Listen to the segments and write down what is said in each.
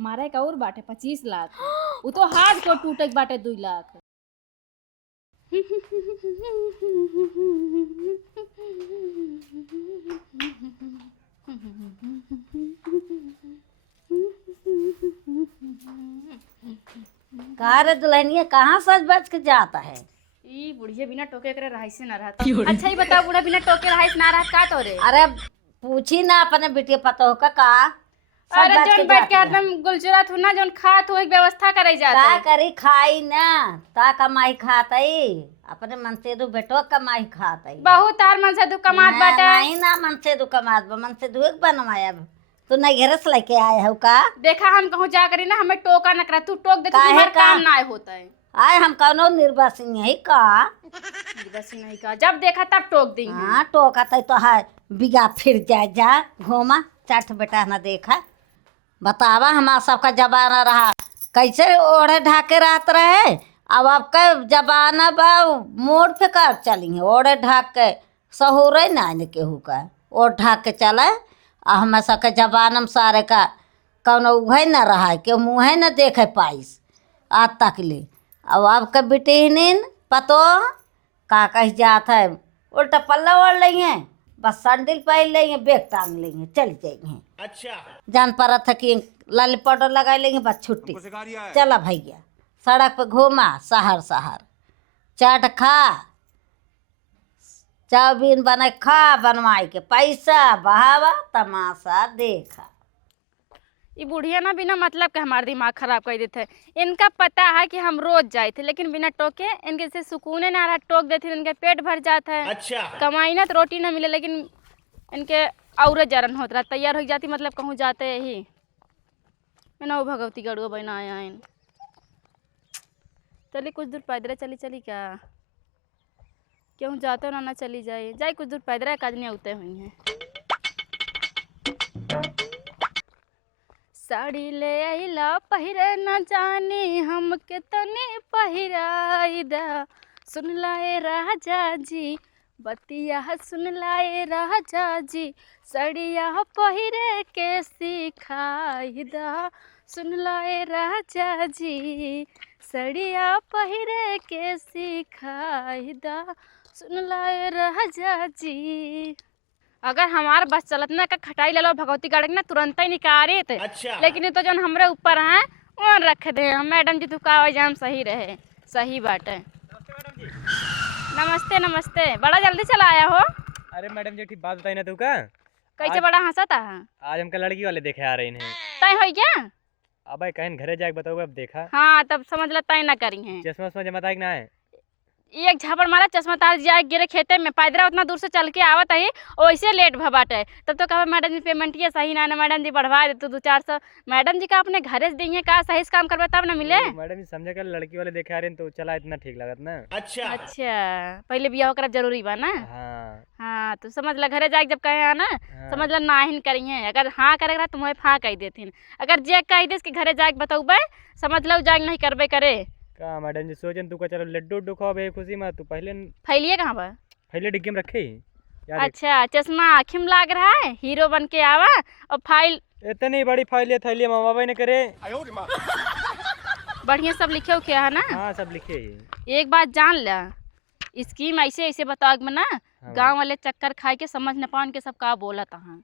मारे का और बाटे 25 लाख। वो तो हाथ को टूटे के बाटे 2 लाख। कहा रे दुल्हनिया, कहाँ सज बज के जाता है? ई बुढ़िया बिना टोके करे रहाई से ना रहता। अच्छा ही बता, बूढ़ा बिना टोके रहाई से ना रहत का तोरे? अरे पूछी ना अपने बेटिया पता हो का अरे जोन बैठ के एकदम गुलचुरा थू ना, जोन खात हो एक व्यवस्था करे जाता का करी खाई ना ता कमाई खातई अपने मन से दू बेटो कमाई खातई बहुत तार मन से दु कमात बाटे। नहीं ना मन से दू कमात बा, मन से दू एक बनवाया तू नहीं घरस लेके आए हो का? देखा हम कहूँ जा करी ना, हमें टोका न करा, तू टोक दे तो हमारा काम ना होता है। आए हम कौनो निर्वासिन है का? निर्वासिन नहीं का, जब देखा तब टोक दी। हाँ टोका तो है बिगा फिर जाए जा घूमा चट बेटा ना देखा। बतावा हमारा सबका जमाना रहा कैसे ओढ़े ढाके रहते रहे, अब आपका जमाना बा मोड़ पे कर चली है ओढ़े ढाक के सहूर ना केहू का ओढ़ ढाक के चले। आ हमारे सबके जबानम सारे का कौनो उघे न रहा के मुँहे न देखे पाइस आज तक ले। अब आपका बेटी पतो का कही जात है उल्टा पल्ला ओढ़ लेंगे, बस सैंडल पहन लेंगे, बैग टांग लेंगे, चल जाएंगे। अच्छा जान पड़ा था कि लाल पाउडर लगा लेंगे, बस छुट्टी चला भैया सड़क पे घूमा शहर चाट खा चाउमीन बना खा बनवाई के पैसा बहावा तमाशा देखा। ये बुढ़िया ना बिना मतलब के हमारा दिमाग खराब कर देते हैं। इनका पता है कि हम रोज जाए थे लेकिन बिना टोके इनके से सुकून ना रहा, टोक देते इनके पेट भर जाता है। अच्छा कमाई ना तो रोटी ना मिले, लेकिन इनके और जरन होता रहा, तैयार हो जाती मतलब कहूँ जाते यही मैं ना भगवती गढ़ुआ बना आया है। चली कुछ दूर पैदल चली क्या क्यों जाते ना चली जाए कुछ दूर पैदल काजनियाँ उतरे हुई हैं। साड़ी ले आइला पहिरे न जानी हम के तनी पहिराइदा, सुन लाए राजा जी बतिया सुन लाए राजा जी, सड़िया पहिरे के सिखाइदा, सुन लाए राजा जी सड़िया पहिरे के सिखाइदा, सुन लाए राजा जी। अगर हमार बस चलत ना का खटाई ले लो भगवती गाड़ी ना तुरंत ही निकारे थे। अच्छा। लेकिन ये तो जो हमरे ऊपर हैं वो रख दे मैडम जी, तुका एग्जाम सही रहे। सही बात है। नमस्ते नमस्ते, बड़ा जल्दी चला आया हो। अरे मैडम जी ठीक बात बताई ना तू का कैसे बड़ा हंसा था? आज हमका लड़की वाले देखे आ रहे हैं। तय हो क्या? अब कहीं घरे जाके बताओ अब देखा। हाँ तब समझ ला तय ना करी है। चश्मा जमा ना है एक झापड़ मारा चश्मा तार जाए गिरे खेते में, पैदरा उतना दूर से चल के आवत है वैसे लेट भबाटे। तब तो कहा मैडम जी पेमेंट ये सही ना मैडम जी बढ़वा दे तो 200-400 मैडम जी का अपने घरे से देंगे का सही से काम करवा तब ना मिले। मैडम जी समझे कर लड़की वाले देखे आ रहे हैं तो चला इतना ठीक लगत ना। अच्छा पहले बियाह कर जरूरी बा ना। हाँ तो समझ ला घरे जाके जब कहे ना समझ ला ना ही करिए, अगर हाँ करेगा तो मुझे हाँ कह देती, अगर जे कह दे कि घरे जाके बताऊबे समझ लो जाग नहीं करबे करे का। मैडम जी सोचन तू का चलो लड्डू उड्डू खाओ बे खुशी में, तू पहले फैलिए कहाँ पर? पहले डिग्गी में रखे। अच्छा चश्मा आँखिम लाग रहा है, हीरो बन के आवा और फाइल इतनी बड़ी फाइल थैली मामा ने करे बढ़िया सब लिखे हो क्या है ना? हाँ सब लिखे। एक बात जान ला, स्कीम ऐसे ऐसे बताओ ना गांव वाले चक्कर खाए के समझ न पाओ के सब का बोला था।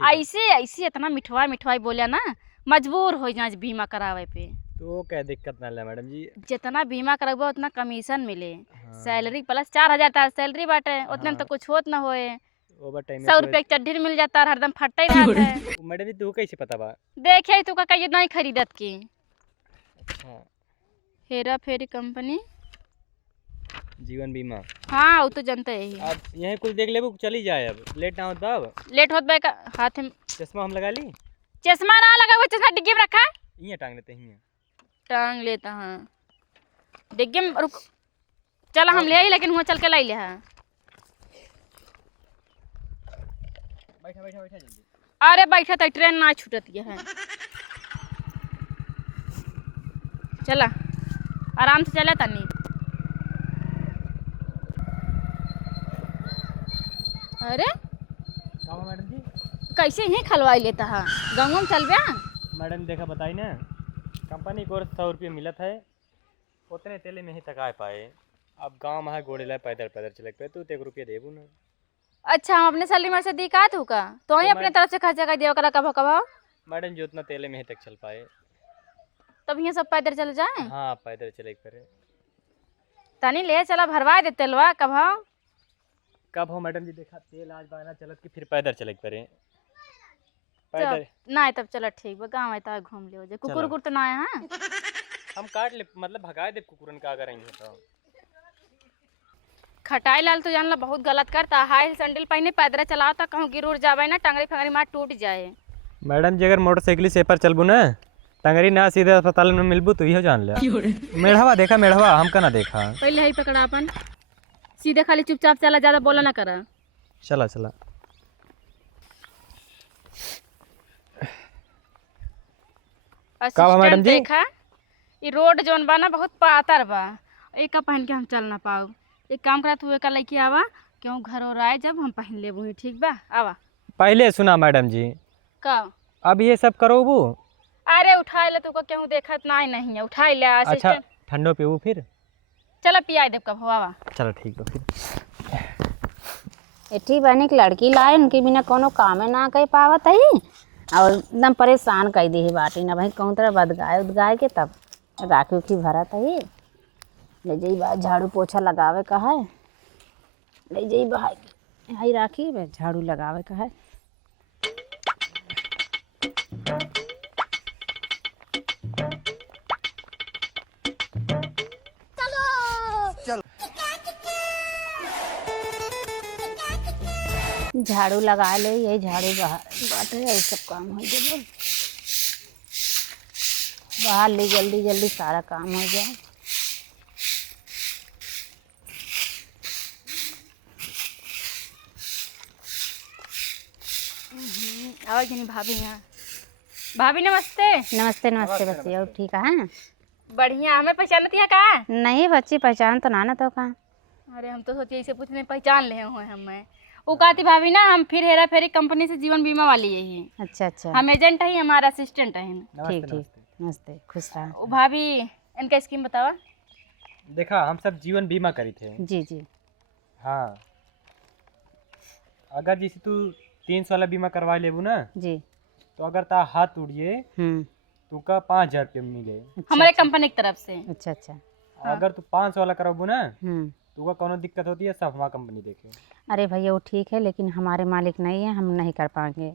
ऐसे ऐसे इतना मिठवाई बोलिया ना मजबूर हो जाए बीमा करावे पे। तो क्या दिक्कत ना है मैडम जी, जितना बीमा कराबो उतना कमीशन मिले। हाँ। सैलरी प्लस 4000 सैलरी बाटे उतने में तो कुछ होत ना होए। 100 रुपये की चड्ढी मिल जाता है, हरदम फटते ही रहता है। मैडम जी तू कैसे पता बा? देखे तू का कहीं नहीं खरीदत की। अच्छा हेरा फेरी कंपनी जीवन बीमा। हाँ वो तो जनता है ही। अब यहीं कुछ देख ले चली जाए, अब लेट ना हो तब। लेट होत बे का हाथ में चश्मा हम लगा ली। चश्मा ना लगा, वो चश्मा डिग्गी में रखा ये टांग लेते हैं। टांग लेता हाँ डिग्गी में रुक चला हम ले आई, लेकिन वहाँ चल के लाई ले। बैठा बैठा बैठा जल्दी। अरे बैठा तो ट्रेन ना छूटत है। चला आराम से चला तनी। अरे मैडम जी कैसे ही खलवाई लेता है गाँव में चल बे मैडम देखा बताई ना, कंपनी को 100 रुपये मिलत है, उतने तेले में ही तक आ पाए। अब गाँव में है गोड़े लाए पैदल पैदल चले पे, तू 1 रुपये देबू ना। अच्छा हम अपने सैलरी में से दी का तू का तो ही तो अपने मैं- तरफ से खर्चा कर दिया करा कभो कभो। मैडम जो उतना तेले में ही तक चल पाए। तब यहाँ सब पैदल चल जाए। हाँ पैदल चले करे। तनी ले चला भरवा दे तेलवा कभो। कब हो मैडम जी देखा तेल आज बाना चलत कि फिर पैदल चले करे। पैदल ना तब चलो ठीक बा गाँव में तो घूम ले कुकुर चलो। उकुर तो ना है। हाँ? हम काट ले मतलब भगा दे कुकुरन का अगर आई तो। खटाई लाल तो जानला बहुत गलत करता। हाई सैंडल पहने पैदल चलाओ तो कहूँ गिर उड़ जावे ना टंगरी फंगरी मार टूट जाए। मैडम जी अगर मोटरसाइकिल से पर चलबू ना टंगरी ना सीधे अस्पताल में मिलबू तो इहो जान ले। मेढ़वा देखा मेढ़वा हमका ना देखा। पहले ही पकड़ा अपन सीधे खाली चुपचाप चला ज्यादा बोला ना करा। चला चला मैडम असिस्टेंट जी? देखा ये रोड जोन बा ना बहुत पातर बा। एक का पहन के हम चल ना पाओ। एक काम करा तू एक लड़की आवा क्यों घर और आए जब हम पहन ले वही ठीक बा आवा। पहले सुना मैडम जी का अब ये सब करोबू। अरे उठाई ले तू को क्यों देखत नहीं है उठाई ले अच्छा असिस्टेंट। ठंडो पीबू फिर। चला पियाई देव कब आवा। चलो ठीक है फिर। एठी बनी के लड़की लाए उनके बिना कोनो कामे ना कर पावत है और एकदम परेशान कर दी बाटी ना भाई कहूँ तरह बदगाए उदगाए के तब राखी उखी भरत है। ले जाई बात झाड़ू पोछा लगावे का है। ले जाई भाई हाई राखी बे झाड़ू लगावे का है। झाड़ू लगा ले यही झाड़ू बाटे यही सब काम हो जाए। बाहर ले जल्दी जल्दी सारा काम हो जाए। आवाज नहीं भाभी यहाँ। भाभी नमस्ते। नमस्ते नमस्ते बच्ची और ठीक है। बढ़िया हमें पहचानती है का। नहीं बच्ची पहचान तो ना तो कहाँ। अरे हम तो सोचे इसे पूछने पहचान ले हुए हमें। वो कहती भाभी ना हम फिर हेरा फेरी कंपनी से जीवन बीमा वाली यही। अच्छा अच्छा हम एजेंट है हमारा असिस्टेंट है। ठीक ठीक नमस्ते खुश रहा। वो भाभी इनका स्कीम बतावा। देखा हम सब जीवन बीमा करी थे। जी जी हाँ अगर जैसे तू 300 वाला बीमा करवा लेबू ना जी तो अगर ता हाथ उड़िए तो का 5000 रुपये मिले हमारे कंपनी की तरफ से। अच्छा अच्छा अगर तू 500 वाला कराबू ना हम्म। तो का कोनो दिक्कत होती है सब हमारा कंपनी देखे। अरे भैया वो ठीक है लेकिन हमारे मालिक नहीं है हम नहीं कर पाएंगे।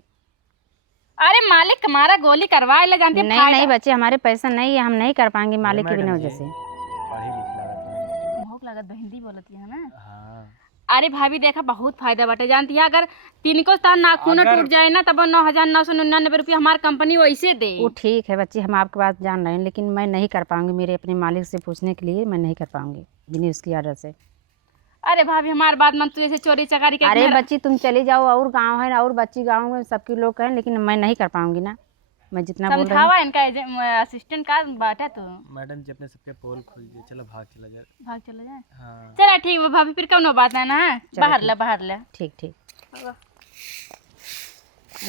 अरे मालिक हमारा गोली करवा ले जानते नहीं नहीं बच्चे हमारे पैसा नहीं है हम नहीं कर पाएंगे मालिक के बिना वजह से। पढ़ी लिखी लागत है। भूख लागत हिंदी बोलती है ना। हाँ अरे भाभी देखा बहुत फायदा बाटे जानती है। अगर तिनको तार नाखून अगर- टूट जाए ना तब 9,999 रुपये हमारी कंपनी वैसे दे। वो ठीक है बच्ची हम आपकी बात जान रहे हैं लेकिन मैं नहीं कर पाऊंगी। मेरे अपने मालिक से पूछने के लिए मैं नहीं कर पाऊंगी बिना उसकी ऑर्डर से। अरे भाभी हमारी बात मन तू ऐसे चोरी चकारी के अरे बच्ची तुम चली जाओ और गांव है और बच्ची गांव में सबके लोग हैं लेकिन मैं नहीं कर पाऊंगी ना। मैं जितना बोल रही समझावा इनका असिस्टेंट का बाटा तो मैडम जी अपने सबके पोल खोल दिए। चलो भाग चला जाए। भाग चला जाए। हाँ चला ठीक है भाभी फिर कौनो बात है ना। बाहर ले बाहर ले। ठीक ठीक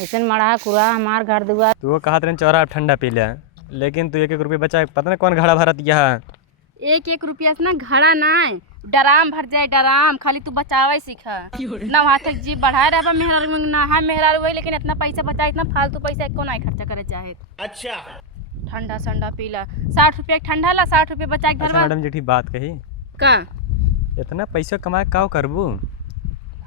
ऐसा मड़ा कुरा हमार घर दुआ। तू वो कहा तेरे चौरा ठंडा पी लिया लेकिन तू 1 रुपये बचा पता नहीं कौन घड़ा भरा दिया है। 1 रुपया से ना घड़ा ना डराम भर जाए डराम खाली तू बचावे सीखा ना वहाँ तक जी बढ़ाए रहा मेहरारू ना है मेहरारू वही लेकिन इतना पैसा बचा इतना फालतू पैसा एको नहीं खर्चा करे चाहे। अच्छा ठंडा संडा पीला 60 रुपया ठंडा ला 60 रुपया बचा के अच्छा धरवा मैडम जी ठीक बात कही। का। इतना पैसा कमा के का करबू।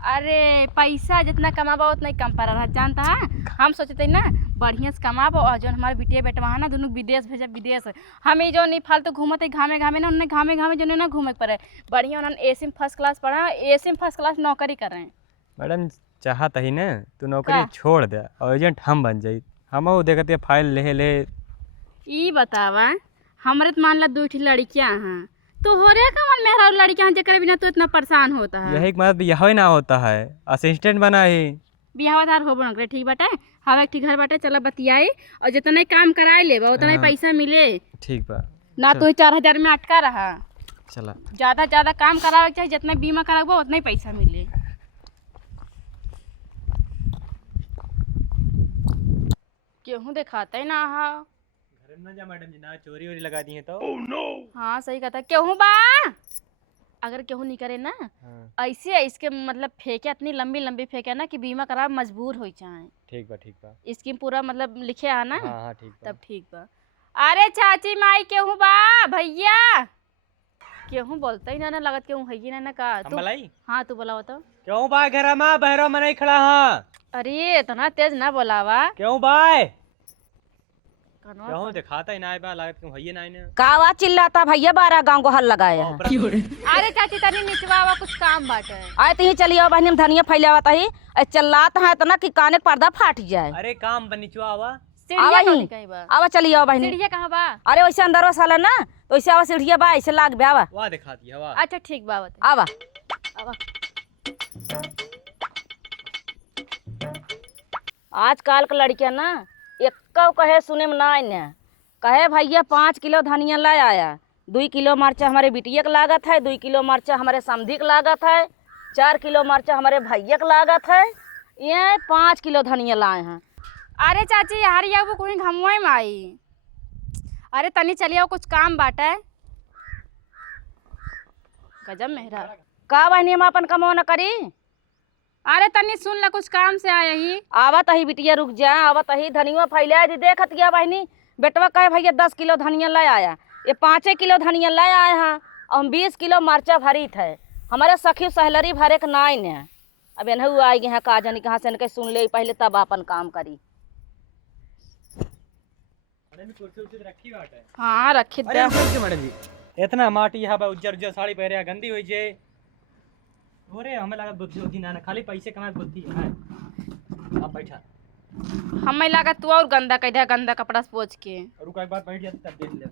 अरे पैसा जितना कमाबो उतना ही कम पड़ रहा जानता है। हम सोचते ना बढ़िया से कमाबो और जो हमारे बिटिया बेटवा है ना दोनों विदेश भेजा विदेश। हम जो नहीं फालतू घूमते घामे घामे ना उन्हें घामे घामे जो ना घूमे पड़े बढ़िया उन्होंने एसी में फर्स्ट क्लास पढ़ा एसी में फर्स्ट क्लास नौकरी कर रहे हैं। मैडम चाहत ही ना तू नौकरी का? छोड़ दे और एजेंट हम बन जाई। हम वो देखते फाइल ले ले। ई बतावा हमारे तो मान ला 2 लड़कियां हैं तो हो रे कमन मेहरा लड़कियां जेकर बिना तो इतना परेशान होता है। यही मतलब यह ना होता है असिस्टेंट बना ही बिहावदार हो बन ठीक बाटे हवा ठीक घर बाटे चला बतियाई और जितना काम कराए ले उतना ही हाँ। पैसा मिले ठीक बा ना तो 4,000 में अटका रहा। चला ज्यादा काम करावे चाहे जितना बीमा कराबो उतना ही पैसा मिले। गेहूं दिखाता ही ना हा। घर में ना जा मैडम जी, ना चोरी वोरी लगा दी है तो। हाँ सही कहता, गेहूं बा। अगर गेहूं नहीं करे ना हाँ ऐसे इसके मतलब फेंके, इतनी लंबी लंबी फेंके ना कि बीमा करा मजबूर हो जाए। ठीक बा। स्कीम पूरा मतलब लिखे है ना। हाँ ठीक बा। तब ठीक बा। अरे चाची माई गेहूं बा भैया। गेहूं बोलता ही ना लगत गेहूं है ना का हम तू। मलाई हाँ तू बोलावा तो। क्यों बा घर में बहरो में नहीं खड़ा? हाँ अरे इतना तेज ना बोलावा। क्यों बाय? कनवा क्यों पर- दिखाता ही ना बा, लागत क्यों है ना इन्हें। का आवाज चिल्लाता भैया? 12 गांव को हल लगाया है। अरे चाची तनी निचवा आवा, कुछ काम बाटे। आए ती चलिए बहनी, हम धनिया फैलावत ही चिल्लात है इतना कि काने का पर्दा फाट जाए। अरे काम बनीचुआ आवा। सीढ़िया आवा कौन ही कहीं बा? आवा चलिए आओ बहनी। सीढ़िया कहाँ बा? अरे वैसे अंदर वाला ना तो वैसे आवा सीढ़िया बा, ऐसे लाग बे आवा वाह दिखाती है वाह। अच्छा ठीक बा बता। आवा। आवा। आजकल के लड़कियां ना एक कहे सुने में ना आने, कहे भैया 5 किलो धनिया ला आया, 2 किलो मरचा हमारे बिटिया के लागत है, 2 किलो मरचा हमारे समधी के लागत है, 4 किलो मरचा हमारे भैया के लागत है, ये 5 किलो धनिया लाए हैं। अरे चाची हरिया वो कोई घमवाई में आई। अरे तनी चलिए कुछ काम बाटे। गजब मेहरा। का बहनी हम अपन कमो न करी? अरे तनी सुन ले, कुछ काम से आया ही। आवत ही बिटिया रुक जा, आवत ही धनिया फैला दी देखत गया बहनी। बेटवा कहे भैया 10 किलो धनिया ले आया, ये 5 किलो धनिया ले आए हैं और हम 20 किलो मरचा भरी थे। हमारे सखी सहलरी भरे के नाई ने अब एनहू आई गए हैं, का जानी कहाँ से इनके सुन ले पहले तब अपन काम करी। कुर्सी उर्सी रखी बात है। हाँ रखी दे। अरे मैडम जी, इतना माटी यहाँ बा, उज्जर उज्जर साड़ी पहरे गंदी हो जे। ओरे हमें लगा बुद्धि बुद्धि ना खाली पैसे कमाए बुद्धि है। आप बैठा। हमें लगा तू और गंदा कह दे, गंदा कपड़ा से पोंछ के रुका एक बार बैठ जा तब देख ले।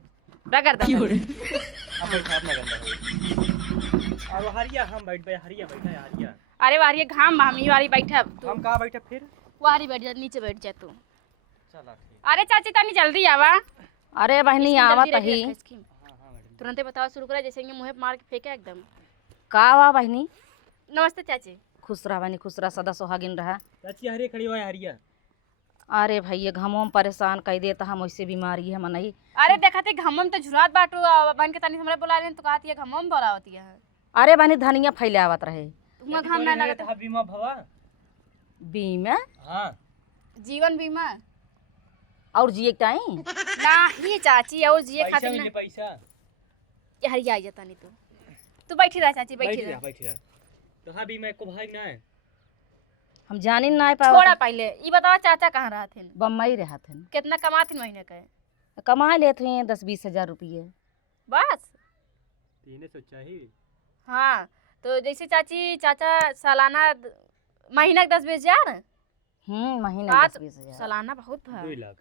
रगड़ दे। अब बैठा अपना गंदा हो। अब हरिया हम बैठ गए, हरिया बैठा है हरिया। अरे वारी घाम बा, हम ही वारी बैठा तू हम कहाँ बैठे फिर? वारी बैठ जा, नीचे बैठ जा तू। चला ठीक। अरे चाची तनी जल्दी आवा। अरे बहनी स्कीम आवत जल्दी ही। रेडी रखा स्कीम। हाँ मैडम। तुरंते बताओ शुरू करा, जैसे मुँह पे मार के फेंके एकदम। का हुआ बहनी? नमस्ते चाची। खुश रहा बहनी, खुश रहा, सदा सुहागिन रहा। चाची हरिया खड़ी हुआ है हरिया। अरे भैया घमों में परेशान कह देता हम, वैसे बीमारी है मनई। अरे देखा थे घमम तो झुरात बाटू बन के तनी हमरे बुला रहे तो कहती है घमम बोला होती है। अरे बहनी धनिया फैलावत रहे। तुम घाम ना लगता। था बीमा भवा। बीमा हाँ जीवन बीमा और जिए के टाइम ना ही चाची, और जिए पैसा खातिर मिले ना। पैसा। ये हरिया आई जाता नहीं तू बैठी रह चाची, बैठी रह। बैठ रहा। तो हाँ बीमा को भाई ना है। हम जानी ना थोड़ा पावा। पहले ये बताओ चाचा कहाँ रहा थे? बम्बई रहा थे, कितना कमाते महीने का? कमा लेते हैं 10-20 हजार रुपये। बस। तीन सोचा ही। हाँ तो जैसे चाची चाचा सालाना महीना 10-20 हजार। महीना हाँ 10-20 हजार। सालाना बहुत है। 2 लाख।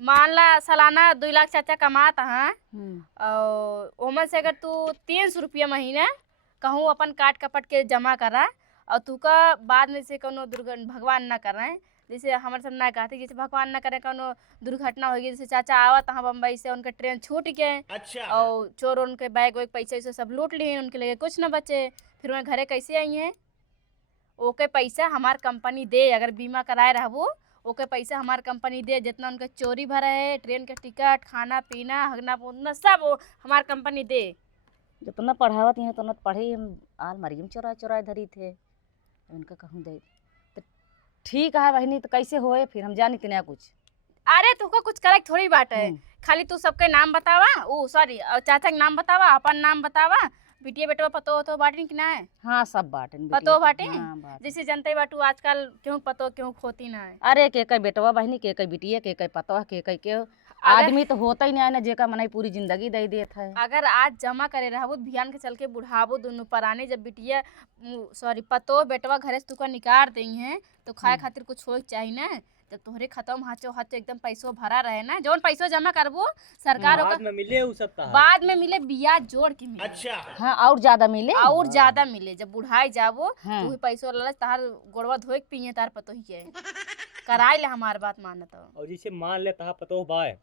मान ला सालाना 2 लाख चाचा कमाता है, हम्म, और ओमन से अगर तू 300 रुपया महीना कहूँ अपन काट कपट के जमा करा, और तू का बाद में से कोनो दुर्घटना भगवान ना करें, जैसे हमारे सब ना कहते जैसे भगवान ना करे कोनो दुर्घटना होगी, जैसे चाचा आवत हाँ बम्बई से, उनका ट्रेन छूट के और चोर उनके बैग वैग पैसे वैसे सब लूट लिए, उनके लिए कुछ ना बचे, फिर वह घरे कैसे आई हैं? ओके पैसा हमार कंपनी दे, अगर बीमा कराए रहबो ओके पैसा हमार कंपनी दे, जितना उनका चोरी भरा है, ट्रेन के टिकट, खाना पीना, हगना पूतना सब वो हमार कंपनी दे। जितना पढ़ावत हैं उतना पढ़े हम आल मरियम चोरा चोरा धरी थे, उनका कहूँ दे तो ठीक है बहनी। तो कैसे होए फिर? हम जानी कि कुछ। अरे तुमको कुछ करे थोड़ी बात है, खाली तू सबके नाम बतावा, ओ सॉरी चाचा के नाम बतावा, अपन नाम बतावा, बिटिया बेटवा पतो तो बाटन कि ना है? हाँ सब बाटन पतो बाटे। हाँ, बाटन। जैसे जनते बाटू आजकल क्यों पतो क्यों खोती ना है। अरे के कई बेटवा बहनी, के कई बिटिया, के कई पतवा, के कई के आदमी तो होता ही नहीं है ना, जेका मनाई पूरी जिंदगी दे देत है। अगर आज जमा करे रहबो ध्यान के चल के बुढ़ाबो दोनों पराने, जब बिटिया सॉरी पतो बेटवा घरे से तुका निकाल देई हैं तो खाए खातिर कुछ हो चाहिए ना, जब तोहरे खत्म हाथो हाथ एकदम पैसो भरा रहे ना, जौन पैसो जमा करबो सरकार बाद में मिले उ सब ता। बाद में मिले, ब्याज जोड़ के मिले। अच्छा। हाँ और ज्यादा मिले। और ज्यादा मिले, जब बुढ़ाई जाबो हाँ। तू ही पैसो ललच तार गोड़वा धोए के पिए तार पतो ही है कराई ले हमार बात मानत हो। और जैसे मान ले तहा पतो बाय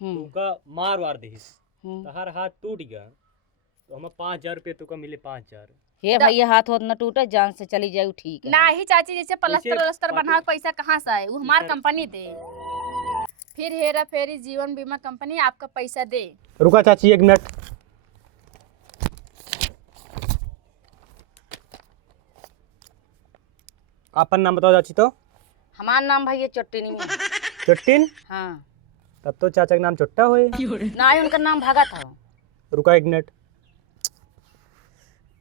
तुका मार वार देहिस, तहार हाथ टूट गया तो हमें 5000 रुपये तुका मिले 5000। हे भैया हाथ होत न टूटे, जान से चली जाए ठीक है। ना ही चाची जैसे प्लस्तर जैसे वलस्तर बना के पैसा कहाँ से आए? वो हमार सर- कंपनी दे। फिर हेरा फेरी जीवन बीमा कंपनी आपका पैसा दे। रुका चाची 1 मिनट। आपन नाम बताओ चाची। तो हमार नाम भैया चट्टिनी में। चट्टिन? हाँ तब तो चाचा का नाम चुट्टा होए। ना ही उनका नाम भगत हो। रुका 1 मिनट।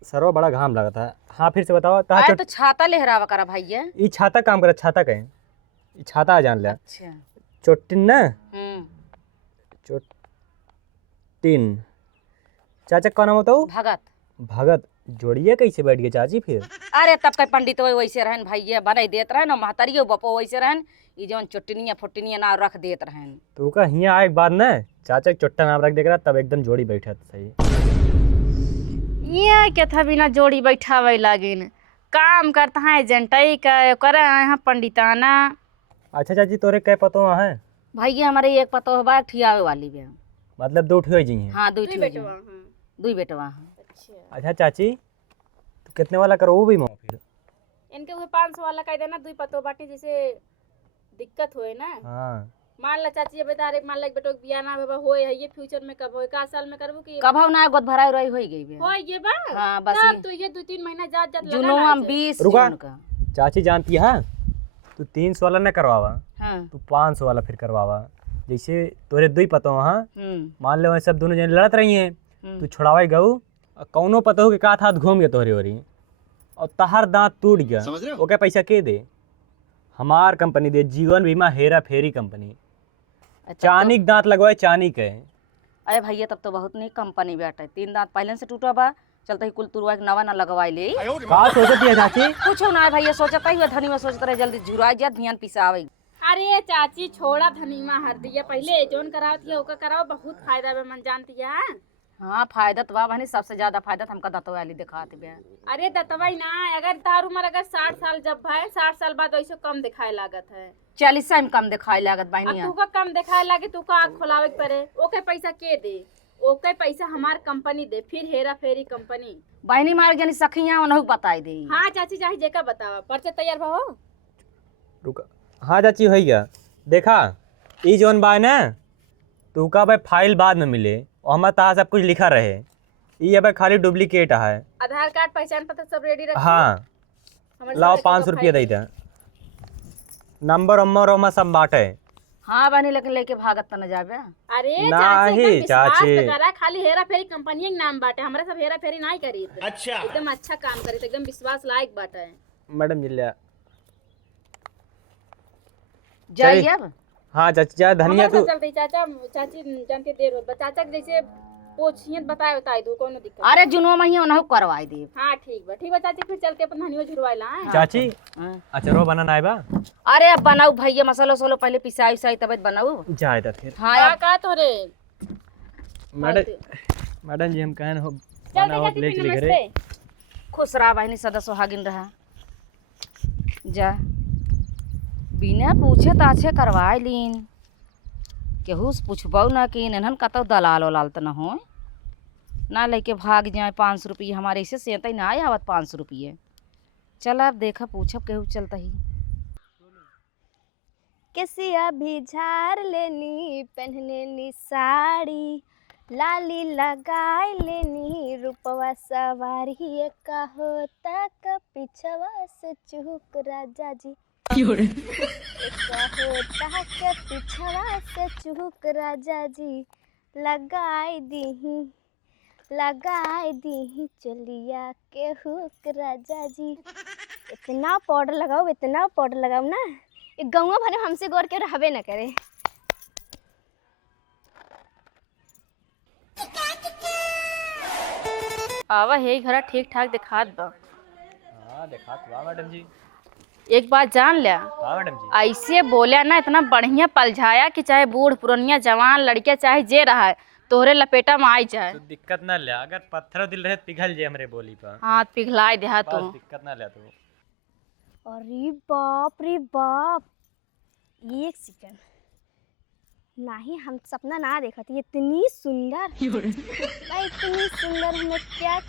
सरवा बड़ा घाम लगा था। हाँ फिर से बताओ। आए तो छाता लहरावा करा भैया। ये छाता काम करे। छाता कहे ये छाता जान लिया। अच्छा चोटिन ना। चोटिन। चाचा का नाम बताओ। भगत। भगत जोड़िए कैसे बैठ गए चाची फिर? अरे तब कई पंडित वैसे रहन भैया बनाई देत रहन और महतरियो बपो वैसे रहन। ये जौन चुटनिया फुटनिया ना रख देत रहन। तो का हियाँ आए के बाद ना चाचा के चुट्टा नाम रख देगा तब एकदम जोड़ी बैठा सही। ये क्या था बिना जोड़ी बैठावे लागिन काम करता है एजेंटई का करे यहाँ पंडिताना। अच्छा चाची तोरे क्या पतो है? भैया हमारे एक पतो बा ठियावे वाली बे। मतलब 2 ठियो जी हैं। हाँ 2 बेटवा। 2 बेटवा। अच्छा चाची तो कितने वाला करो वो भी माँ फिर? इनके वो 500 वाला कह देना 2 पतो बाटी जैसे दिक्कत होए ना। हाँ मान ला चाची ये बता रहे मान ला बेटो बियाह ना होबा होए है ये फ्यूचर में कब होए का साल में करबो कि कब हो ना गोद भराई रही होई गई बे। होए ये बा। हाँ बस तब तो ये 2-3 महीना जात जुनूआ 20 रुका। जून का। चाची जानती है तू 300 वाला न करवावा हाँ तू 500 वाला फिर करवावा। जैसे तोरे 2 पतो हाँ मान ले सब दोनों जने लड़त रही हैं तू छुड़ावा गऊ कौनो पतो के का हाथ घूम गया तोहरे ओरी और तहार दांत टूट गया ओके पैसा के दे? हमार कंपनी दे जीवन बीमा हेरा फेरी कंपनी। चानी के दांत लगवाए चानी के। अरे भैया तब तो बहुत नहीं कंपनी बैठे 3 दांत पहले से टूटा बा चलता ही कुल तुरवा के नवा ना लगवाई ले। का सोचती है चाची? कुछ ना भैया सोचता ही धनी में सोचता रहे जल्दी झुरा जा ध्यान पिसावे। अरे चाची छोड़ा धनीमा हर दिया पहले जोन करावत है ओका कराओ बहुत फायदा बे मन जानती है। हाँ फायदा तो बा बहनी सबसे ज्यादा फायदा हमका दतवा वाली दिखाते बे। अरे दतवाई ना अगर तार उम्र अगर 60 साल जब भाई 60 साल बाद वैसे कम दिखाए लागत है। 40 में कम दिखाई लागत बहनी। तू का कम दिखाए लागे तू का आँख खोलावे के पड़े ओके पैसा के दे? ओके पैसा हमार कंपनी दे फिर हेरा फेरी कंपनी। बहनी मार जनी सखिया उन्हों बताई दे। हाँ चाची चाहे जेका बतावा पर्चा तैयार भाव। रुका। हाँ चाची हो गया। देखा ई जोन बा ना तू का भाई फाइल बाद में मिले और हमारे तहाँ सब कुछ लिखा रहे। ये भाई खाली डुप्लीकेट है। आधार कार्ड पहचान पत्र सब रेडी रख। हाँ लाओ 500 रुपया दे दे। नंबर उम्र सब बाटे। हाँ बहनी लेकिन लेके भागत तो न जाबे। अरे नहीं चाची करा खाली हेरा फेरी कंपनी के नाम बाटे हमरा सब हेरा फेरी नहीं करी। अच्छा एकदम अच्छा काम करी एकदम विश्वास लायक बाटे। मैडम जिल्ला जाइए अब। हाँ चाची जा धनिया तू चलते चाचा चाची जानते देर हो चाचा जैसे पोछियत बताए दो कोनो दिक्कत। अरे जुनवा में उन्हों करवाई दे। हाँ ठीक बा चाची फिर चलते अपन धनियो झुरवाई ला। चाची अचरो बनाना है बा? अरे अब बनाऊ भैया मसालो सोलो पहले पिसाई उसाई तब बनाऊ जाए था फिर। हाँ का तोरे मैडम जी हम कहन हो चल ले चली घरे। खुश रहा बहनी सदा सुहागिन रहा। जा बिना पूछे ताछे करवाए लीन केहू से पूछबो ना कि इन्हन कतो दलाल उलाल तो न हो ना लेके भाग जाए 500 रुपये हमारे ऐसे सेंत ना आए आवत 500 रुपये। चल अब देखा पूछब केहू चलता ही। केसिया भी झाड़ लेनी पहनने नी साड़ी लाली लगाए लेनी रूपवा सवारी का होता का पिछवा से चुक राजा जी का होता के पिछवा से चुक राजा जी लगाए दी चलिया के हुक राजा जी। इतना पाउडर लगाओ ना एक गौवा भरे हमसे गौर के रहबे न करे। आवा हे घरा ठीक ठाक दिखात बा। हाँ दिखात बा मैडम जी। एक बात जान लिया हाँ मैडम जी। ऐसे बोलिया ना इतना बढ़िया पलझाया कि चाहे बूढ़ पुरनिया जवान लड़किया चाहे जे रहा है तोहरे लपेटा में आई जाए। तो दिक्कत ना ले अगर पत्थर दिल रहे पिघल जाए हमरे बोली पर। हाथ पिघलाए देहा तो दिक्कत ना ले तू। अरे बाप रे बाप एक सेकंड नहीं हम सपना ना देखा थी इतनी सुंदर भाई इतनी सुंदर मैं क्या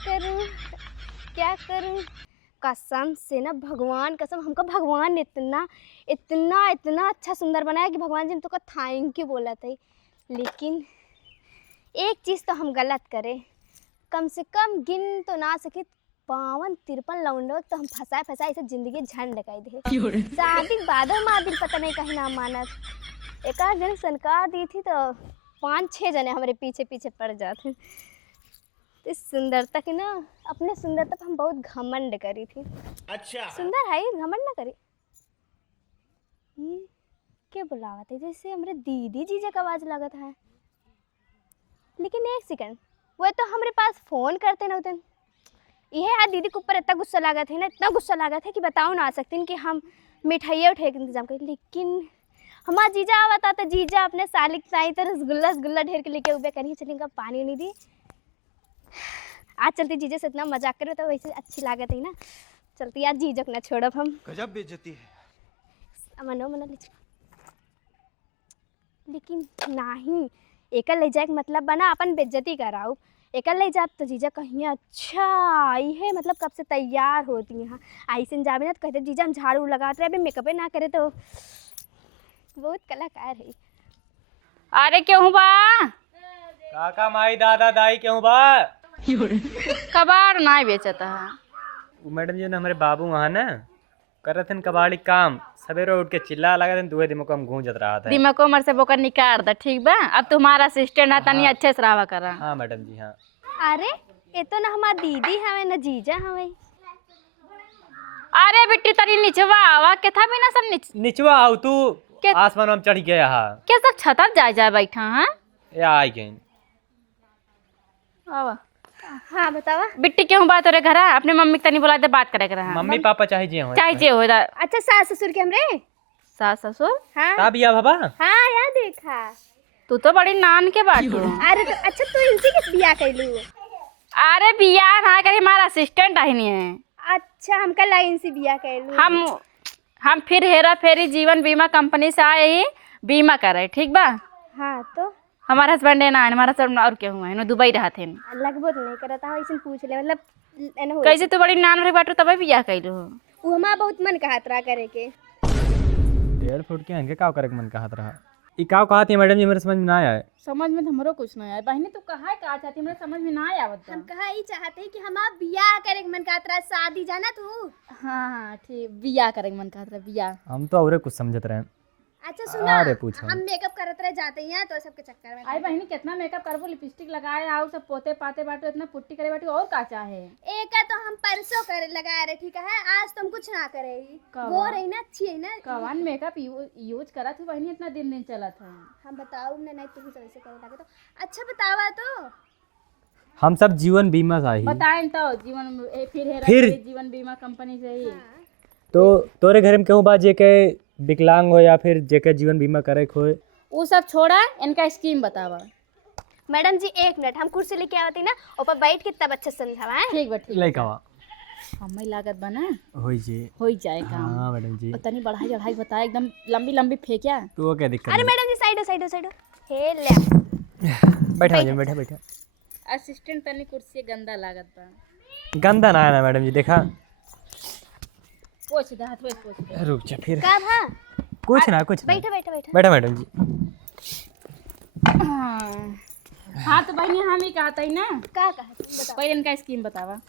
करूं कसम से ना, भगवान कसम, हमको भगवान ने इतना इतना इतना अच्छा सुंदर बनाया कि भगवान जी ने तुमको थैंक यू बोला था। लेकिन एक चीज़ तो हम गलत करे, कम से कम गिन तो ना सके 52-53 लौंडों तो हम फंसाए ऐसे जिंदगी झंड कर दे। शादी बाद मादिल पता नहीं कहीं ना मानत। एक आध जन सनकार दी थी तो 5-6 जने हमारे पीछे पीछे पड़ जाते। इस सुंदरता की ना, अपने सुंदरता पर हम बहुत घमंड करी थी। अच्छा सुंदर है, घमंड ना करी। ये क्या बुलावा थे, जैसे हमारे दीदी जीजा का आवाज लगा था। लेकिन एक सेकंड, वो तो हमारे पास फोन करते ना उतन। यह यार दीदी के ऊपर इतना गुस्सा लगा था ना, इतना गुस्सा लगा था कि बताओ ना आ सकती कि हम मिठाइयाँ उठाए के इंतजाम करें। लेकिन हमारा जीजा आवता तो जीजा अपने सालिक साई तो रसगुल्ला ढेर के लेके उबे करी चली का पानी नहीं दी। आज चलती जीजा से इतना मजाक करो तो वैसे अच्छी लागत है ना। चलती यार जीजक ना छोड़ब हम। गजब बेइज्जती है। मनो मनो लेकिन नहीं, एकल ले जाए मतलब बना अपन बेइज्जती कराऊ। एकल ले जाब तो जीजा कहीं अच्छा आई है, मतलब कब से तैयार होती हैं। ऐसे जावे ना तो कहते जीजा हम झाड़ू लगाते रहे, अभी मेकअप ना करे तो बहुत कलाकार है। अरे क्यों बा काका माई दादा दाई क्यों बा? कबाड़ ना बेचता है। वो मैडम जी ने हमारे बाबू वहाँ ना कर रहे थे कबाड़ी काम, सवेरे उठ के चिल्ला लगा थे, दुए दिमाग में गूंजत रहा था। दिमाग को मर से बोकर निकाल दा, ठीक बा? अब तुम्हारा असिस्टेंट आता नहीं, अच्छे से रहा करा। हाँ मैडम जी हाँ। अरे ये तो ना हमार दीदी हमें ना जीजा हमें। अरे बिट्टी तरी निचवा आवा के था भी ना सब निचवा आओ तू, के- आसमान में चढ़ गया हाँ। क्या सब छतर जा बैठा है? या आई गई। आवा हाँ बतावा। बिट्टी क्यों बात हो रहे घर? अपने मम्मी तनी बुला दे, बात करे रहा। मम्मी पापा चाहिए हो चाहिए हो अच्छा सास ससुर के हमरे। सास ससुर? हाँ ता बिया बाबा। हाँ यार देखा। तू तो बड़ी नान के बाटू। अरे तो अच्छा तू इनसे किस बिया कैलू? अरे बिया ना करी, हमारा असिस्टेंट आई नहीं है। अच्छा हमका लाइन से बिया कैलू। हम फिर हेरा फेरी जीवन बीमा कंपनी से आए ही बीमा कर रहे, ठीक बा? हाँ तो हमारा हस्बैंड है ना, हमारा सब और क्या हुआ है ना, दुबई रहा थे। लगभग तो नहीं करता हूँ, ऐसे पूछ ले मतलब एने हो। कैसे तू बड़ी नान रहे बाटू तब बिया कैलू? वो हमारा बहुत मन कहत रहा करे के। 1.5 फुट के हंगे काव करे के मन कहत रहा। ई काव कहत है मैडम जी, मेरे समझ में ना आया है। समझ में हमरो कुछ नहीं आया बहनी, तू कहाँ का चाहती है, समझ में ना आया। हम कहा ही चाहते हैं कि हमारा बिया करे के मन कहत रहा, शादी जाना तू। हाँ ठीक, बिया करे मन कहत रहा, बिया। हम तो औरे कुछ समझत रहे। अच्छा सुना, अरे पूछो। हम मेकअप करत रहे जाते हैं तो सबके चक्कर में। आई बहनी कितना मेकअप करबो, लिपस्टिक लगाए आओ, सब पोते पाते बाटो, इतना पुट्टी करे बाटो, और का चाहे? एक है तो हम परसों करे लगाए रहे, ठीक है? आज तुम कुछ ना करे। कब? गोर है ना, अच्छी है ना। कवन मेकअप यूज करा थी बहनी, इतना दिन चला था। हम बताओ ना, नहीं तुम से करे लगे तो अच्छा बतावा तो। हम सब जीवन बीमा से आई। बताएं तो जीवन फिर हेरा फिर? फेरी जीवन बीमा कंपनी से ही। तो तोरे घर में क्यों बा जेके विकलांग हो या फिर जेके जीवन बीमा करे हो? वो सब छोड़ा, इनका स्कीम बतावा। मैडम जी एक मिनट, हम कुर्सी लेके आवती ना, ऊपर बैठ के तब अच्छे से समझावा है। ठीक बा ठीक। लइकावा हमें लागत बना होई जी। हो जाए काम। हाँ मैडम जी। और तनी बढ़ाई चढ़ाई बताए, एकदम लंबी लंबी फेंकिया। तो क्या दिक्कत अरे है? मैडम जी साइडो हे ले। बैठा जी, बैठा बैठा। असिस्टेंट तनी कुर्सी गंदा लागत बा। गंदा ना है ना मैडम जी, देखा। पोछ दे, हाथ में पोछ दे। रुक जा फिर। कब? हाँ कुछ ना कुछ ना। बैठो बैठो बैठो। बैठा मैडम जी। हाँ तो बहनी हम ही कहता ही ना, का कहा बताओ। पहले इनका स्कीम बतावा।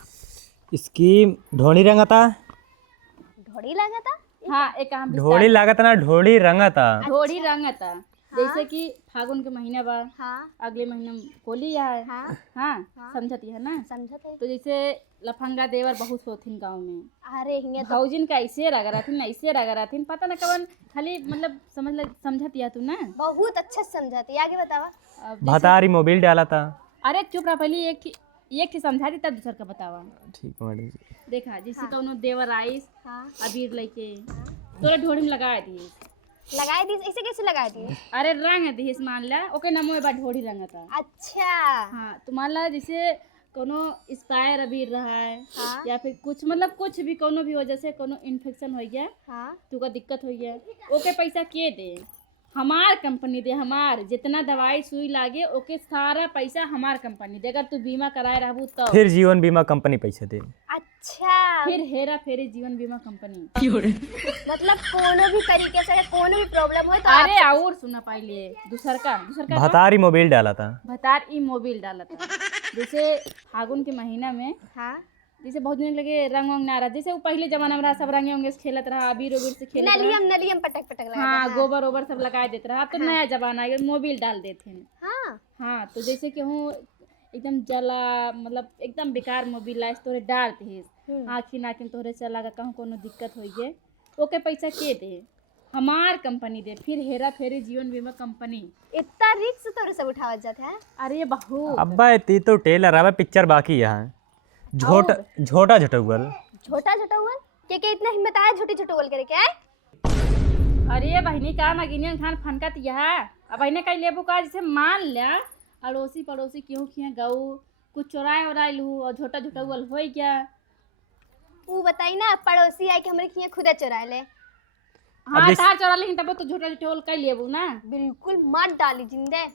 स्कीम ढोली रंगता। ढोड़ी लगा था। हाँ एक काम ढोली लागत ना, ढोली रंगता। ढोड़ी रंगता। जैसे कि फागुन के महीना बा, हाँ अगले महीने में होली है। हाँ हाँ समझती है ना? समझत है। तो जैसे लफंगा देवर बहुत होथिन गाँव में, अरे हिंगे तो भौजिन का ऐसे रगराथिन ऐसे रगराथिन, पता ना कवन खाली मतलब समझती है तू ना? बहुत अच्छा समझाती। आगे बतावा। अब भतारी मोबिल डाला था। अरे चुप रहा, पहले एक की समझा दी तब दूसर का बतावा। ठीक है मैडम जी। देखा जैसे कौनो देवर आइस हाँ अबीर लेके तोरे ढोड़ी में लगा दी। लगाए दी, ऐसे कैसे लगाए दी? अरे रंग दिस मान ला, ओके नमो बा ढोड़ी रंगता। अच्छा हाँ तो मान ला जैसे कोनो एक्सपायर अबीर रहा है, हाँ या फिर कुछ मतलब कुछ भी कोनो भी वजह से कोनो इन्फेक्शन हो गया, हाँ तुका दिक्कत हो गया, ओके पैसा के दे? हमार कंपनी दे। हमार जितना दवाई सुई लागे ओके सारा पैसा हमार कंपनी दे, अगर तू बीमा कराए रहबू तो। फिर जीवन बीमा कंपनी पैसे दे। अच्छा फिर हेरा फेरी जीवन बीमा कंपनी। मतलब कोनो भी तरीके से कोनो भी प्रॉब्लम हो तो अरे और सुना पहले दूसर का भतारी मोबाइल डाला था। भतार ई मोबिल डाला था। जैसे फागुन के महीना में हाँ जैसे बहुत दिन लगे रंग वंग ना रहा, जैसे वो पहले जमाना में रहा, सब रंगे होंगे से खेलत रहा, अबीर उबीर से खेलत रहा। नलियम पटक पटक लगा हाँ गोबर ओबर सब लगा देते रहा। अब तो नया जमाना आ गया, मोबिल डाल देते हैं। हाँ हाँ तो जैसे कि हूँ एकदम जला मतलब एकदम बेकार मोबिल लाइस तोरे डालते हैं आँखी नाखिन तोरे चला का कहूँ कोनो दिक्कत हो गए ओके पैसा के दे, हमार कंपनी दे। फिर हेरा फेरी जीवन बीमा कंपनी। इतना रिस्क तोरे सब उठावत जात है। अरे बहू अब्बा ती तो टेलर अब पिक्चर बाकी यहाँ झोटा झटौगल छोटा झटौल के इतना हिम्मत आया छोटी झटौल करे क्या है? अरे बहनी का नगिनियन खान फनका तिया अब बहने कहीं लेबू का जैसे मान लिया अड़ोसी पड़ोसी क्यों खिया गऊ कुछ चोराए वोराए लू और झोटा झटौल हो गया। वो बताई ना पड़ोसी आई के हमरे खिया खुदा चुरा ले। हाँ था चोरा लेकिन तब तो झोटा झटौल कई लेबू ना। बिल्कुल मत डाली जिंदे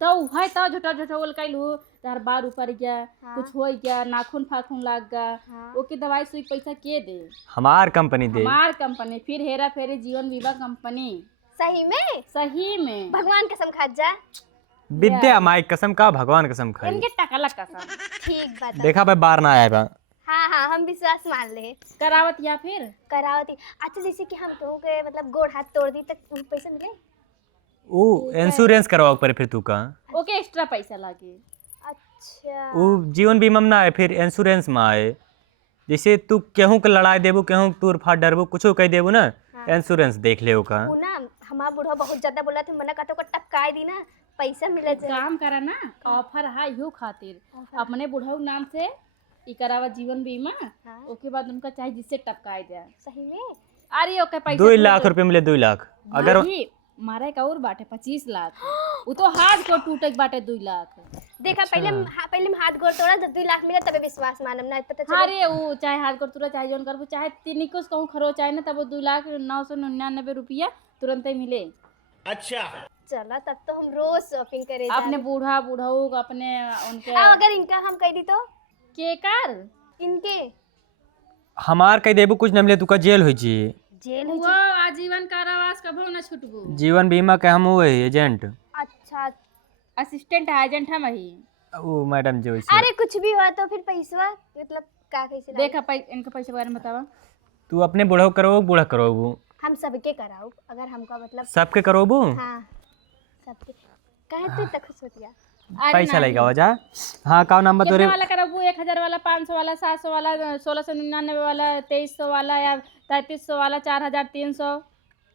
तो है तो झोटा झटौल कई लू तार बार ऊपर गया हाँ। कुछ हो गया नाखून फाखून लाग गया हाँ। ओके दवाई सुई पैसा के दे, हमार कंपनी दे। हमार कंपनी फिर हेरा फेरी जीवन बीमा कंपनी। सही में भगवान कसम खा जा। विद्या माई कसम का भगवान कसम खाई। इनके टकला कसम ठीक बात है। देखा भाई बार ना आया बा। हाँ हाँ हम विश्वास मान ले करावत या फिर करावती। अच्छा जैसे कि हम तो के मतलब गोड़ हाथ तोड़ दी तक पैसा मिले? वो इंश्योरेंस करवाओ पर फिर तू का ओके एक्स्ट्रा पैसा लागे। अच्छा वो जीवन बीमा में ना आए फिर इंश्योरेंस में आए। जैसे तू केहू के लड़ाई देबू केहू तूर फाट डरबू कुछो कह देबू ना इंश्योरेंस देख ले का। वो ना हमारा बूढ़ा बहुत ज्यादा बोला थे मना कहते टपकाए दी ना पैसा मिले काम करा ना ऑफर है यू खातिर अपने बुढ़ऊ नाम से ई करावा जीवन बीमा। हाँ। ओके बाद उनका चाहे जिससे टपकाए जाए। सही में अरे ओके पैसा 2 लाख रुपए मिले 2 लाख अगर मारे का और बाटे 25 लाख वो तो हाथ को टूटे बाटे 2 लाख। देखा पहले पहले हाथ गोड़ तोड़ा जब 2 लाख मिले तबे विश्वास मानम ना पता चला। अरे वो चाहे हाथ गोड़ तोड़ा चाहे जोन करबू चाहे तिनिको कहूँ खरो चाहे ना तब वो 2,09,99 रुपया तुरंत ही मिले। अच्छा चला तब तो हम रोज शॉपिंग करे अपने बूढ़ा बुढ़ऊ अपने उनके अगर इनका हम कह दी तो के कर इनके हमार कह देबू कुछ न मिले तू का जेल हो जी। जेल वो आजीवन कारावास कभो न छुटबू। जीवन बीमा के हम हुए एजेंट। अच्छा असिस्टेंट एजेंट हम ही। वो मैडम जी वैसे अरे कुछ भी हुआ तो फिर पैसा मतलब का कैसे देखा इनका पैसे बारे में बतावा। तू अपने बुढ़ऊ करो बूढ़ा करोबू हम सबके कराओ अगर हमका मतलब सबके करोबू। हाँ सबके कहे तो तक खुश हो गया। पैसा लेगा वजह। हाँ का नंबर कितने तोरे वाला कराबू 1,000 वाला 500 वाला 700 वाला 1,699 वाला 2,300 वाला या 3,300 वाला 4,300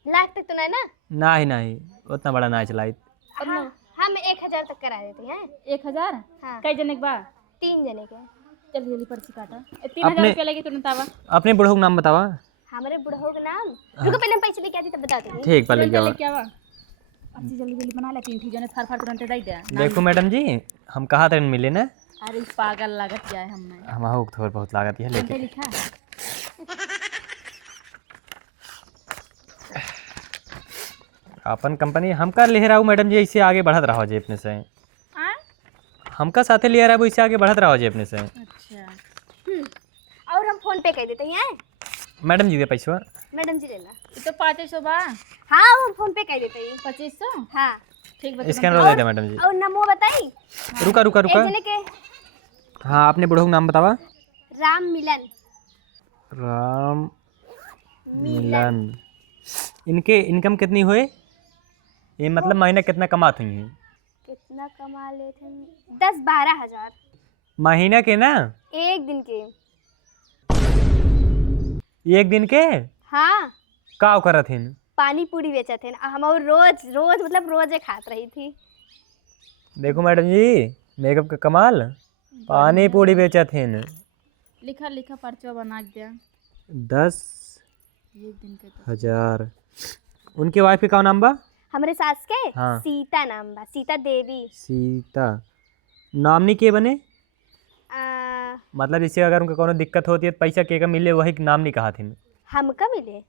लाख तक तो नहीं ना? नहीं नहीं उतना बड़ा नहीं चलाई। हाँ, हम 1,000 तक करा देते हैं। 1,000 हाँ। कई जने के बा 3 जने के। चल जल्दी पर्ची काटा 3,000 रुपया लगे तुरंत आवा। अपने बुढ़ऊ का नाम बतावा। हमारे बुढ़ऊ का नाम रुको पहले हम पैसे लेके आती तब बता दूंगी। ठीक पहले तुरंत क्या लेके आवा। अच्छी जल्दी जल्दी बना ले 3 जने फर तुरंत दे दे। देखो मैडम जी हम कहा था मिले ना। अरे पागल लागत क्या है हमें हमारा थोड़ा बहुत लागत है लेके लेके लिखा अपन कंपनी हमका ले रहा हूँ मैडम जी ऐसे आगे बढ़त रहो जी अपने से। हमका साथे ले रहा है वैसे आगे बढ़त रहो जी अपने से। अच्छा और हम फोन पे कर देते हैं। मैडम जी दे पैसा। मैडम जी लेना। ये तो 500 बा। हाँ हम फोन पे कर देते हैं। 2500 हाँ ठीक बता। स्कैनर दे दे मैडम जी। और नमो बताई। रुका रुका रुका। एक जने के हाँ अपने बुढ़ऊ का नाम बतावा। राम मिलन। राम मिलन। इनके इनकम कितनी हुए ये मतलब महीना कितना कमाते हैं? कितना कमा लेते हैं? 10-12 हजार महीना के ना एक दिन के। एक दिन के हाँ का करत हैं? पानी पूरी बेचा थे हम और रोज रोज मतलब रोज खात रही थी। देखो मैडम जी मेकअप का कमाल पानी पूरी बेचा थे। लिखा लिखा पर्चा बना दिया 10,000। उनके वाइफ के का नाम बा? हमारे सास के हाँ। सीता नाम बा सीता देवी। सीता नामनी के बने आ, मतलब जैसे अगर उनका कोनो दिक्कत होती है तो पैसा के का मिले वही नामनी कहा थी। हमका मिले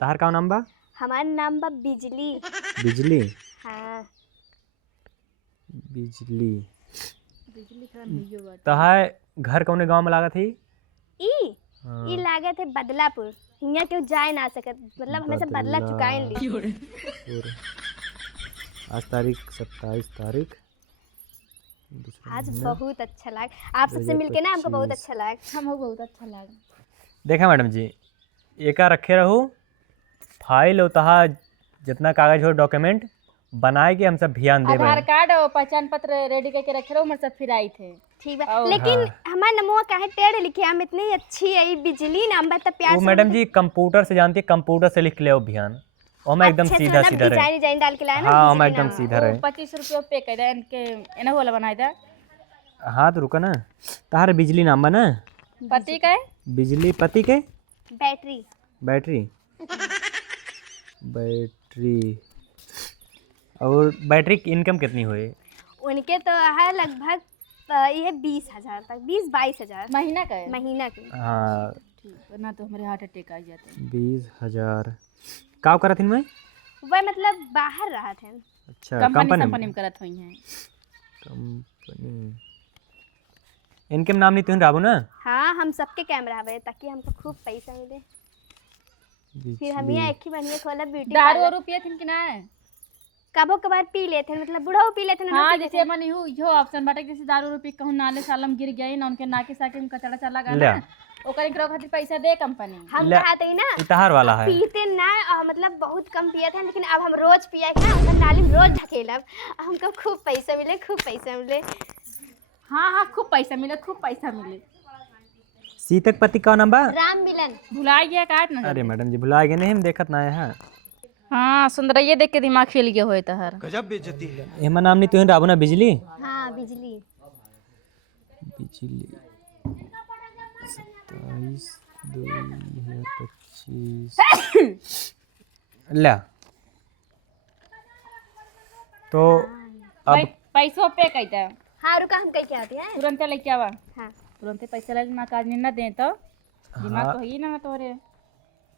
तहार का नाम बा? हमारा नाम बा बिजली। बिजली। हाँ बिजली बिजली खराब नहीं हुआ। तहार घर कौने गांव में लागा थी? ई ये लागत है बदलापुर, यहाँ क्यों जाए ना सकत, मतलब हमें से बदला चुकाए ली। और आज तारीख 27 तारीख दूसरा आज महीना। बहुत अच्छा लगा आप सबसे मिलके ना, हमको बहुत 2025। अच्छा लगा। हमको बहुत अच्छा लगा। देखा मैडम जी, एका रखे रहू फाइल होता जितना कागज हो डॉक्यूमेंट बनाए के हम सब ध्यान दे आधार कार्ड और पहचान पत्र रेडी करके रखे रहो, हमारे सब फिर आई थे। ठीक है, लेकिन हमारा नमो काहे टेढ़ लिखे, हम इतनी अच्छी है, बिजली नंबर तो प्यार वो से मैडम जी कंप्यूटर से जानती है, कंप्यूटर से लिख ले अभियान और मैं एकदम सीधा सीधा रहे। डिजाइन डिजाइन डाल के लाया ना। हाँ मैं बिजली एकदम नाम। सीधा रहे। 25 रुपये पे कर दे इनके, इन्हें वाला बनाए था। हाँ तो रुका ना, तार बिजली नाम ना, पति का है, बिजली पति के बैटरी बैटरी बैटरी और बैटरी की इनकम कितनी हुई? उनके तो है लगभग ये 20,000 तक, 20-22,000 महीना का है। महीना के। हाँ ठीक, वरना तो हमारे हार्ट अटैक आ जाते। 20,000 का करा थी मैं? वह मतलब बाहर रहा थे। अच्छा कंपनी में करत हुई हैं। कंपनी इनकम नाम नहीं तुम राबू ना? हाँ हम सबके कैमरा हवे ताकि हमको खूब पैसा मिले, फिर हम यहाँ एक ही बढ़िया खोला ब्यूटी दारू पार्लर। और रुपया थी कि ना है? कबो कभार पी लेते हैं, मतलब बुढ़ाओ पी लेते हैं ना, हाँ पी लेते जैसे मन यो ऑप्शन बाटे, जैसे दारू रुपये कहूँ नाले सालम गिर गए ना, उनके नाके साके में कचड़ा चला ले। गया ना, ओकर एकरो खातिर पैसा दे कंपनी। हम ले। कहते ही ना इतहार वाला है। पीते ना, मतलब बहुत कम पिया था, लेकिन अब हम रोज पिया है ना, उधर नाली में रोज ढकेलब, हमको खूब पैसा मिले, खूब पैसा मिले। हाँ हाँ खूब पैसा मिले, खूब पैसा मिले। सीतक पति का नाम बा? राम मिलन। भुला गया काट ना। अरे मैडम जी भुला गए नहीं, हम देखत ना है। हाँ सुंदरइये देख के दिमाग खेल गया होए तहर। गजब बेइज्जती है। एमा नाम नहीं तुम राबू ना बिजली? हाँ बिजली। बिजली 27/2/2025 ला तो अब पैसों पे कहता है हाँ रुका, हम कहीं क्या आते हैं। तुरंत लेके आवा, हाँ तुरंत पैसा ले ना, काज ना दे तो दिमाग हाँ। तो ही ना तोरे।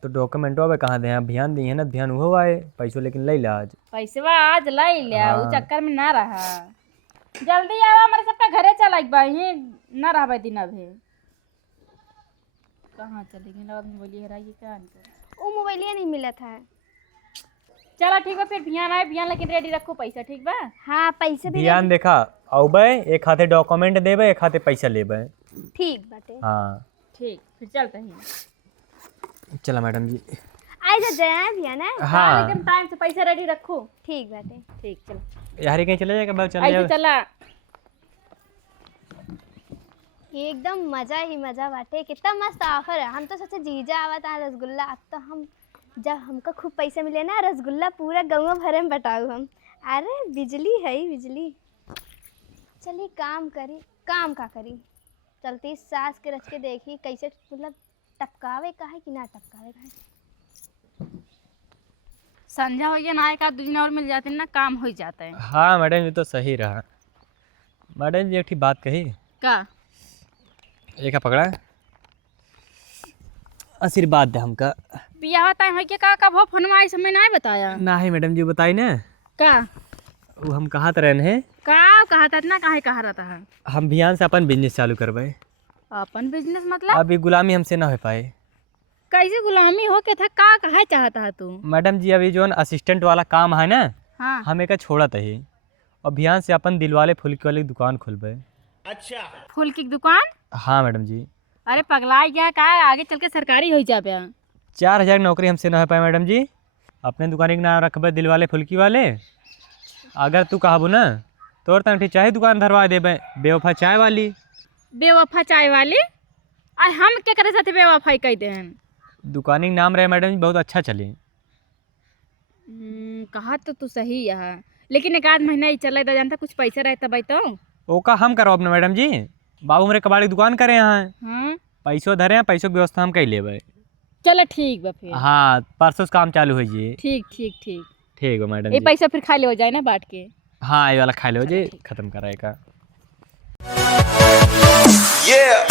तो डॉक्यूमेंटो अब कहाँ दे? अभियान दिए ना, ध्यान हुआ है पैसों लेकिन ले ला आज। पैसवा आज लाई लिया, हाँ। उ चक्कर में ना रहा। जल्दी आवा, हमारे सबका घरे चला एक बार ही ना रहा दिन अभी। कहाँ चलेगी ना, बोलिए हराइए क्या वो मोबाइल नहीं मिला था। चला ठीक है, फिर भियान आए, भियान लेकिन रेडी रखो पैसा, ठीक बा? हाँ पैसे भी ध्यान देखा औबे, एक हाथे डॉक्यूमेंट देबे, एक हाथे पैसा लेबे। ठीक बाटे। हाँ ठीक, फिर चलते हैं। चला मैडम जी। आई जा जया भी ना। हाँ लेकिन टाइम से पैसा रेडी रखो। ठीक बाटे। ठीक चलो, यार कहीं चले जाएगा बाबू, चले ऐसे जाओ। चला। एकदम मजा ही मजा बाटे, कितना मस्त ऑफर है। हम तो सोचे जीजा आवा था रसगुल्ला, अब तो हम जब हमको खूब पैसा मिले ना, रसगुल्ला पूरा गाँव भरे में बटाऊ हम। अरे बिजली है ही बिजली। चलिए काम करी, काम का करी, चलती सास के रच के देखी कैसे, मतलब टपकावे का है कि ना टपकावे का है। संझा हो गया ना, एक आध 2 दिन और मिल जाते हैं ना, काम हो जाता है। हाँ मैडम ये तो सही रहा। मैडम जी एक ठीक बात कही, का एक पकड़ा आशीर्वाद दे हमका। बियाह टाइम है कि का कब हो, फोन में आई समय नहीं बताया ना ही मैडम जी बताई ना, का वो हम कहाँ तरह हैं, का कहा था ना, काहे कहा रहता है हम भियान से अपन बिजनेस चालू करवाए। अपन बिजनेस मतलब अभी गुलामी हमसे ना हो पाए। कैसे गुलामी हो के था, का कहा चाहता है तू? मैडम जी अभी जो असिस्टेंट वाला काम है ना, हाँ हम एक छोड़ा ही और भियान से अपन दिलवाले फुल्की वाली दुकान खोलबे। फूल की दुकान? हाँ मैडम जी। अरे पगला गया का, आगे चल के सरकारी हो जाबे। 4,000 नौकरी हमसे ना हो पाए मैडम जी। अपने दुकान का नाम रखबे दिलवाले फुल्की वाले। अगर तू कहबू ना तोर तंठी चाहे दुकान धरवा देबे, बेवफा चाय वाली। बेवफा चाय वाली? आ हम क्या करे साथे बेवफाई कह दे हैं? दुकानी का नाम रहे मैडम जी, बहुत अच्छा चले। कहा तो तू सही है, लेकिन एक आध महीना ही चले तो जानता, कुछ पैसा रहता भाई तो। ओका हम करो अपने मैडम जी, बाबू मेरे कबाड़ी दुकान करे यहाँ, हाँ पैसों धरे हैं, पैसों की व्यवस्था हम कही लेबे। चलो ठीक बा फिर। हाँ परसों से काम चालू हो जी। ठीक ठीक ठीक, ठीक है मैडम ये जी। पैसा फिर खाली हो जाए ना बांट के। हाँ ये वाला खा लो जी, खत्म कराएगा। Yeah.